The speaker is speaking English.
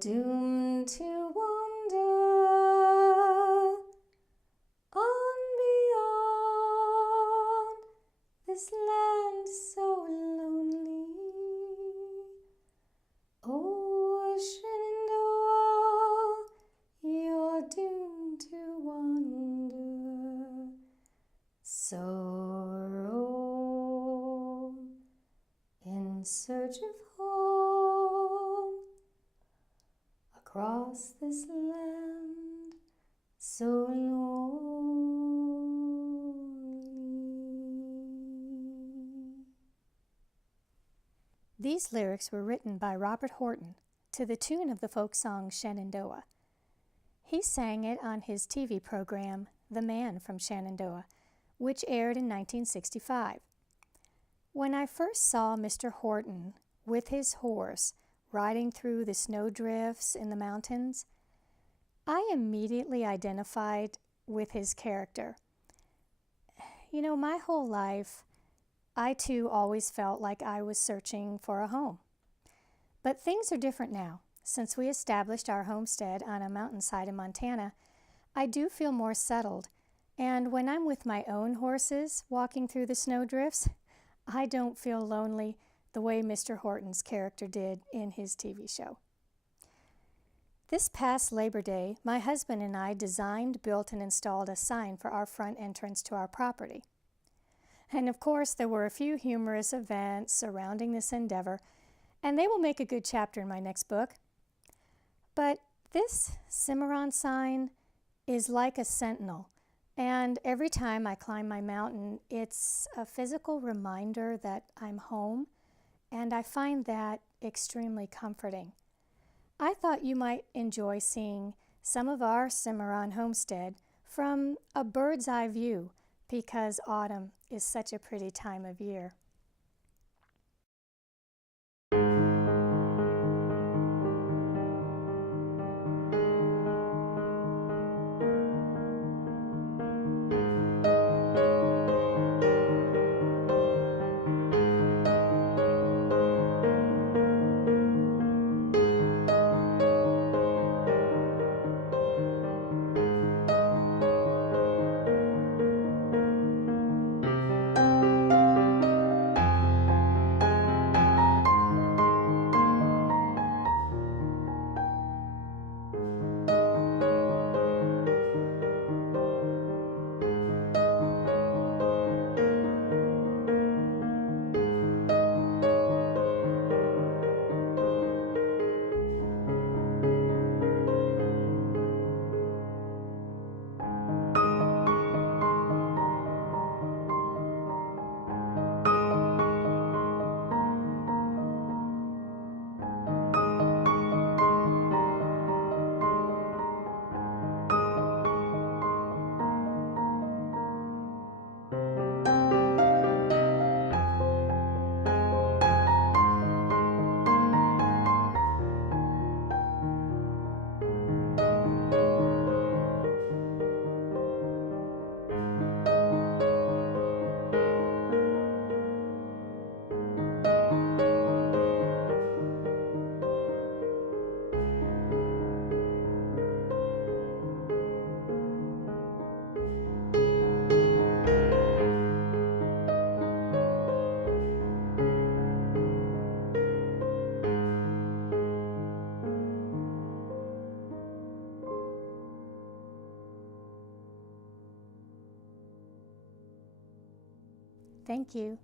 doomed to wander on beyond this land so lonely. Oh, Shenandoah, you're doomed to wander. Sorrow in search of home across this land so lonely. These lyrics were written by Robert Horton to the tune of the folk song Shenandoah. He sang it on his TV program, The Man from Shenandoah, which aired in 1965. When I first saw Mr. Horton with his horse riding through the snowdrifts in the mountains, I immediately identified with his character. You know, my whole life, I too always felt like I was searching for a home. But things are different now. Since we established our homestead on a mountainside in Montana, I do feel more settled. And when I'm with my own horses walking through the snowdrifts, I don't feel lonely the way Mr. Horton's character did in his TV show. This past Labor Day, my husband and I designed, built, and installed a sign for our front entrance to our property. And of course, there were a few humorous events surrounding this endeavor, and they will make a good chapter in my next book. But this Cimarron sign is like a sentinel, and every time I climb my mountain, it's a physical reminder that I'm home, and I find that extremely comforting. I thought you might enjoy seeing some of our Cimarron homestead from a bird's eye view, because autumn is such a pretty time of year. Thank you.